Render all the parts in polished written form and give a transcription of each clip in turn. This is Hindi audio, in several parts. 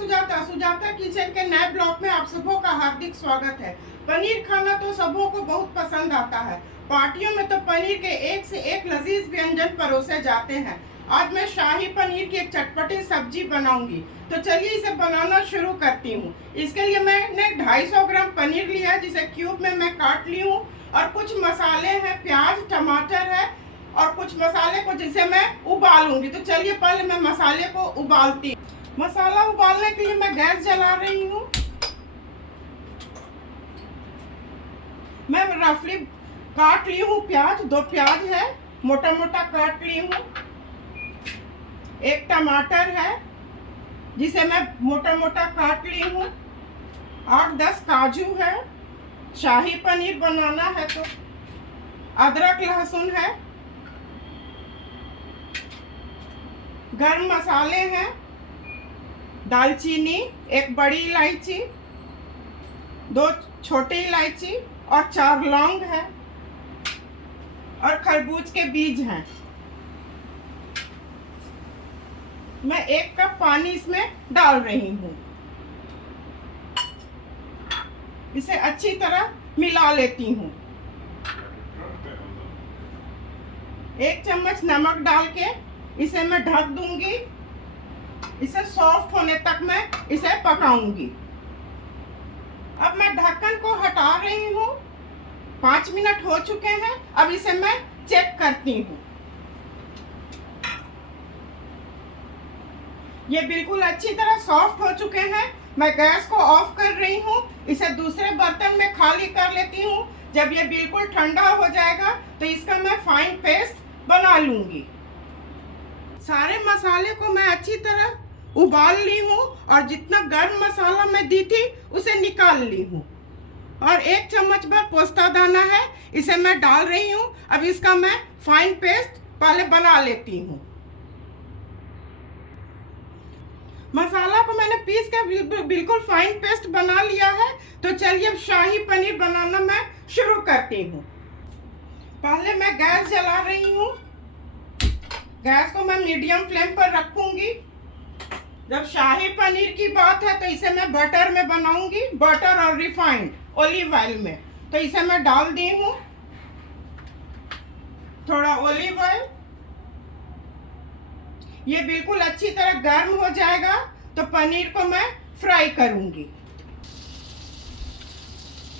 सुजाता सुजाता किचन के नए ब्लॉग में आप सबों का हार्दिक स्वागत है। पनीर खाना तो सबों को बहुत पसंद आता है। पार्टियों में तो पनीर के एक से एक लजीज व्यंजन परोसे जाते हैं। आज मैं शाही पनीर की एक चटपटी सब्जी बनाऊंगी, तो चलिए इसे बनाना शुरू करती हूँ। इसके लिए मैंने 250 ग्राम पनीर लिया है, जिसे क्यूब में मैं काट ली हूँ। और कुछ मसाले हैं, प्याज, टमाटर है और कुछ मसाले को जिसे मैं उबालूंगी। तो चलिए पहले मैं मसाले को उबालती हूँ। मसाला उबालने के लिए मैं गैस जला रही हूँ। मैं रफली काट ली हूँ प्याज, 2 प्याज है मोटा मोटा काट ली हूँ। एक टमाटर है जिसे मैं मोटा मोटा काट ली हूँ। 8-10 काजू है, शाही पनीर बनाना है तो। अदरक लहसुन है, गरम मसाले हैं, दालचीनी, 1 बड़ी इलायची, 2 छोटी इलायची और 4 लौंग है और खरबूज के बीज हैं। मैं 1 कप पानी इसमें डाल रही हूँ। इसे अच्छी तरह मिला लेती हूँ। 1 चम्मच नमक डाल के इसे मैं ढक दूंगी। इसे सॉफ्ट होने तक मैं इसे पकाऊंगी। अब मैं ढक्कन को हटा रही हूँ। 5 मिनट हो चुके हैं। अब इसे मैं चेक करती हूँ। ये बिल्कुल अच्छी तरह सॉफ्ट हो चुके हैं। मैं गैस को ऑफ कर रही हूँ। इसे दूसरे बर्तन में खाली कर लेती हूँ। जब ये बिल्कुल ठंडा हो जाएगा तो इसका मैं फाइन पेस्ट बना लूंगी। सारे मसाले को मैं अच्छी तरह उबाल ली हूँ और जितना गर्म मसाला मैं दी थी उसे निकाल ली हूँ। और 1 चम्मच भर पोस्ता दाना है, इसे मैं डाल रही हूँ। अब इसका मैं फाइन पेस्ट पहले बना लेती हूँ। मसाला को मैंने पीस के बिल्कुल फाइन पेस्ट बना लिया है। तो चलिए अब शाही पनीर बनाना मैं शुरू करती हूँ। पहले मैं गैस जला रही हूँ। गैस को मैं मीडियम फ्लेम पर रखूंगी। जब शाही पनीर की बात है तो इसे मैं बटर में बनाऊंगी, बटर और रिफाइंड ऑलिव ऑयल में। तो इसे मैं डाल दी हूँ थोड़ा ऑलिव ऑयल। ये बिल्कुल अच्छी तरह गर्म हो जाएगा तो पनीर को मैं फ्राई करूंगी।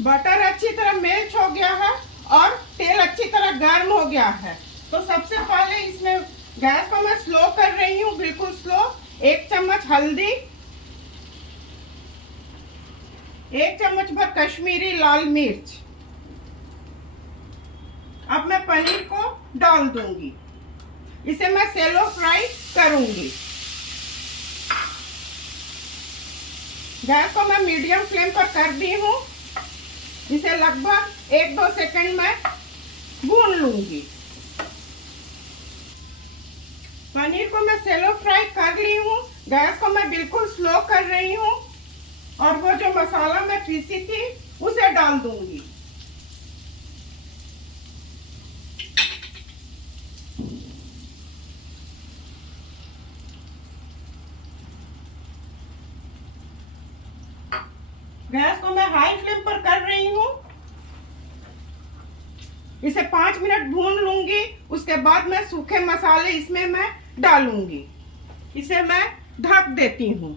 बटर अच्छी तरह मेल्ट हो गया है और तेल अच्छी तरह गर्म हो गया है। तो सबसे पहले इसमें गैस को मैं स्लो कर रही हूँ, बिल्कुल स्लो। 1 चम्मच हल्दी, 1 चम्मच भर कश्मीरी लाल मिर्च। अब मैं पनीर को डाल दूंगी। इसे मैं सेलो फ्राई करूंगी। गैस को मैं मीडियम फ्लेम पर कर दी हूँ। इसे लगभग 1-2 सेकंड में भून लूंगी। पनीर को मैं सेलो फ्राई कर ली हूँ। गैस को मैं बिल्कुल स्लो कर रही हूँ और वो जो मसाला मैं पीसी थी उसे डाल दूंगी। गैस को मैं हाई फ्लेम पर कर रही हूँ। इसे 5 मिनट भून लूंगी। उसके बाद मैं सूखे मसाले इसमें मैं डालूंगी। इसे मैं ढक देती हूँ।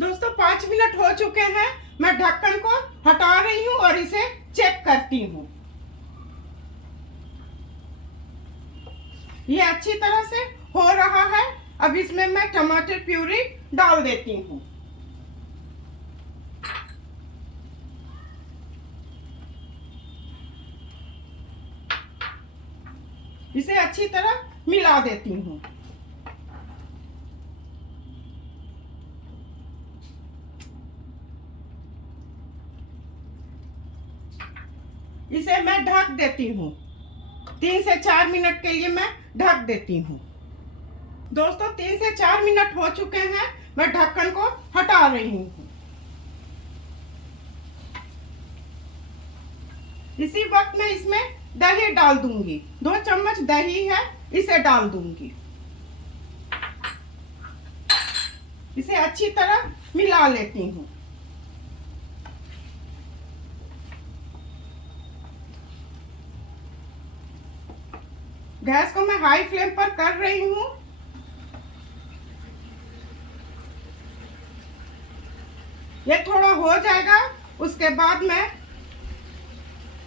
दोस्तों 5 मिनट हो चुके हैं। मैं ढक्कन को हटा रही हूँ और इसे चेक करती हूँ। ये अच्छी तरह से हो रहा है। अब इसमें मैं टमाटर प्यूरी डाल देती हूँ। इसे अच्छी तरह मिला देती हूँ। इसे मैं ढक देती हूँ। 3 से 4 मिनट के लिए मैं ढक देती हूँ। दोस्तों 3 से 4 मिनट हो चुके हैं। मैं ढक्कन को हटा रही हूँ। इसी वक्त मैं इसमें दही डाल दूंगी। 2 चम्मच दही है, इसे डाल दूंगी। इसे अच्छी तरह मिला लेती हूँ। गैस को मैं हाई फ्लेम पर कर रही हूँ। ये थोड़ा हो जाएगा, उसके बाद मैं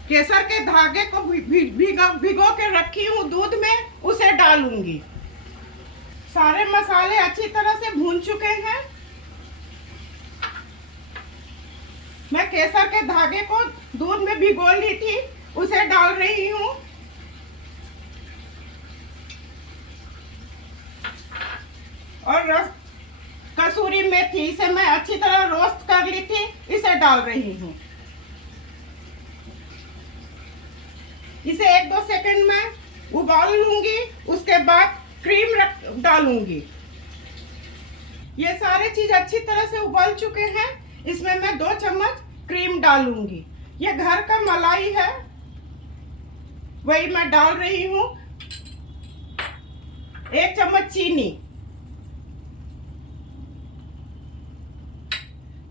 केसर के धागे को भिगो के रखी हूँ दूध में, उसे डालूंगी। सारे मसाले अच्छी तरह से भून चुके हैं। मैं केसर के धागे को दूध में भिगो ली थी, उसे डाल रही हूँ। और कसूरी मेथी, इसे मैं अच्छी तरह रोस्ट कर ली थी, इसे डाल रही हूँ। इसे 1-2 सेकंड में उबाल लूंगी, उसके बाद क्रीम डालूंगी। ये सारे चीज अच्छी तरह से उबल चुके हैं। इसमें मैं 2 चम्मच क्रीम डालूंगी। ये घर का मलाई है, वही मैं डाल रही हूँ। 1 चम्मच चीनी।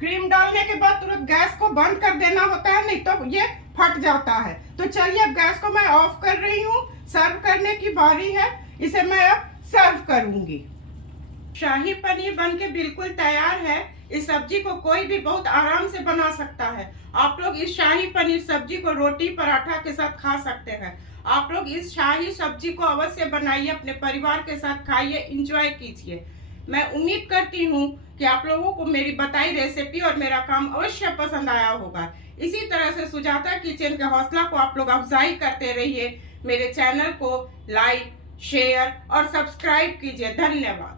क्रीम डालने के बाद तुरंत गैस को बंद कर देना होता है, नहीं तो ये फट जाता है। तो चलिए अब गैस को मैं ऑफ कर रही हूँ। सर्व करने की बारी है, इसे मैं अब सर्व करूंगी। शाही पनीर बनके बिल्कुल तैयार है। इस सब्जी को कोई भी बहुत आराम से बना सकता है। आप लोग इस शाही पनीर सब्जी को रोटी पराठा के साथ खा सकते हैं। आप लोग इस शाही सब्जी को अवश्य बनाइए, अपने परिवार के साथ खाइए, एंजॉय कीजिए। मैं उम्मीद करती हूँ कि आप लोगों को मेरी बताई रेसिपी और मेरा काम अवश्य पसंद आया होगा। इसी तरह से सुजाता किचन के हौसला को आप लोग अफजाई करते रहिए। मेरे चैनल को लाइक, शेयर और सब्सक्राइब कीजिए। धन्यवाद।